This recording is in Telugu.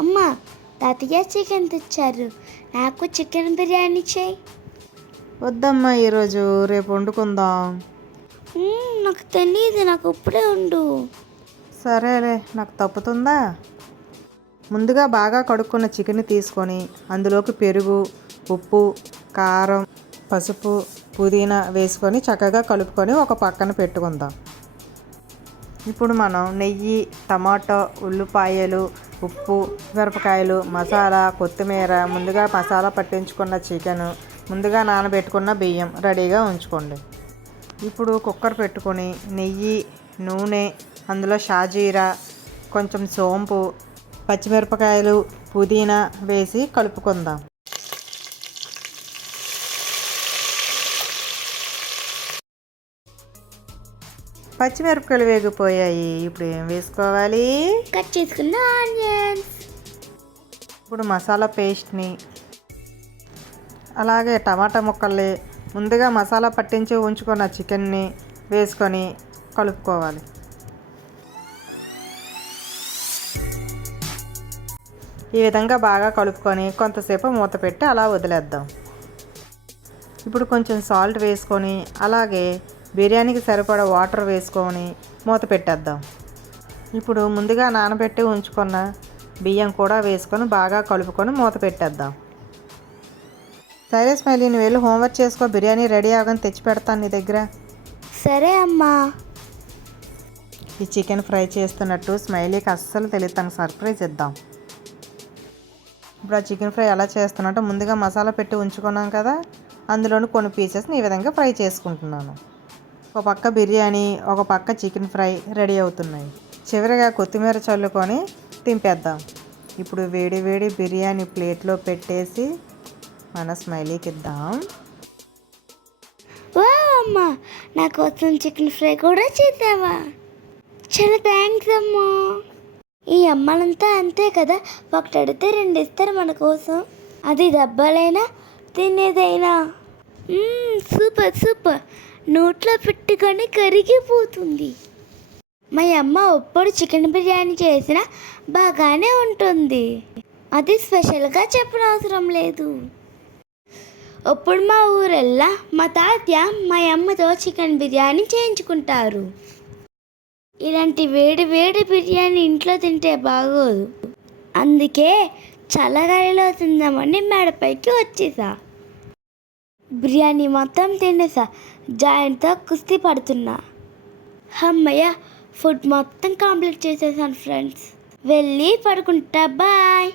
అమ్మా తాతయ్య చికెన్ తెచ్చారు. నాకు చికెన్ బిర్యానీ చేయి. వద్దమ్మా ఈరోజు రేపు వండుకుందాం. నాకు తెలియదు నాకు ఇప్పుడే ఉండు సరేలే నాకు తప్పుతుందా? ముందుగా బాగా కడుక్కున్న చికెన్ తీసుకొని అందులోకి పెరుగు ఉప్పు కారం పసుపు పుదీనా వేసుకొని చక్కగా కలుపుకొని ఒక పక్కన పెట్టుకుందాం. ఇప్పుడు మనం నెయ్యి టమాటో ఉల్లిపాయలు ఉప్పు మిరపకాయలు మసాలా కొత్తిమీర ముందుగా మసాలా పట్టించుకున్న చికెన్ ముందుగా నానబెట్టుకున్న బియ్యం రెడీగా ఉంచుకోండి. ఇప్పుడు కుక్కర్ పెట్టుకొని నెయ్యి నూనె అందులో షాజీరా కొంచెం సోంపు పచ్చిమిరపకాయలు పుదీనా వేసి కలుపుకుందాం. పచ్చిమిరపకాయలు వేగిపోయాయి. ఇప్పుడు ఏం వేసుకోవాలి? కట్ చేసుకున్న ఆనియన్స్. ఇప్పుడు మసాలా పేస్ట్ని అలాగే టమాటా ముక్కల్ని ముందుగా మసాలా పట్టించి ఉంచుకున్న చికెన్ని వేసుకొని కలుపుకోవాలి. ఈ విధంగా బాగా కలుపుకొని కొంతసేపు మూత పెట్టి అలా వదిలేద్దాం. ఇప్పుడు కొంచెం సాల్ట్ వేసుకొని అలాగే బిర్యానీకి సరిపడా వాటర్ వేసుకొని మూత పెట్టేద్దాం. ఇప్పుడు ముందుగా నానబెట్టి ఉంచుకున్న బియ్యం కూడా వేసుకొని బాగా కలుపుకొని మూత పెట్టేద్దాం. సరే స్మైలీ నువ్వు వెళ్ళి హోంవర్క్ చేసుకో. బిర్యానీ రెడీ అవగానే తెచ్చి పెడతాను నీ దగ్గర. సరే అమ్మా. ఈ చికెన్ ఫ్రై చేస్తున్నట్టు స్మైలీకి అస్సలు తెలియదు తనకు సర్ప్రైజ్ ఇద్దాం. ఇప్పుడు ఆ చికెన్ ఫ్రై ఎలా చేస్తున్నట్టు ముందుగా మసాలా పెట్టి ఉంచుకున్నాం కదా అందులోని కొన్ని పీసెస్ని ఈ విధంగా ఫ్రై చేసుకుంటున్నాను. ఒక పక్క బిర్యానీ ఒక పక్క చికెన్ ఫ్రై రెడీ అవుతున్నాయి. చివరిగా కొత్తిమీర చల్లుకొని తింపేద్దాం. ఇప్పుడు వేడి వేడి బిర్యానీ ప్లేట్లో పెట్టేసి మన స్మైలీకి ఇద్దాం. వా అమ్మా నా కోసం చికెన్ ఫ్రై కూడా చేసావా చాలా థ్యాంక్స్ అమ్మా. ఈ అమ్మలంతా అంతే కదా ఒకటి అడిగితే రెండు ఇస్తారు మన కోసం. అది దెబ్బలైనా తినేదైనా. Super super. నోట్లో పెట్టుకొని కరిగిపోతుంది. మా అమ్మ ఎప్పుడు చికెన్ బిర్యానీ చేసినా బాగానే ఉంటుంది. అది స్పెషల్గా చెప్పనవసరం లేదు. అప్పుడు మా ఊరెల్లా మా తాత్య మా అమ్మతో చికెన్ బిర్యానీ చేయించుకుంటారు. ఇలాంటి వేడి వేడి బిర్యానీ ఇంట్లో తింటే బాగోదు. అందుకే చల్లగాలిలో తిందామని మేడపైకి వచ్చేసా. బిర్యానీ మొత్తం తినేసా జాయింట్తో కుస్తీ పడుతున్నా. అమ్మయ్య ఫుడ్ మొత్తం కంప్లీట్ చేసేసాను ఫ్రెండ్స్ వెళ్ళి పడుకుంటా బాయ్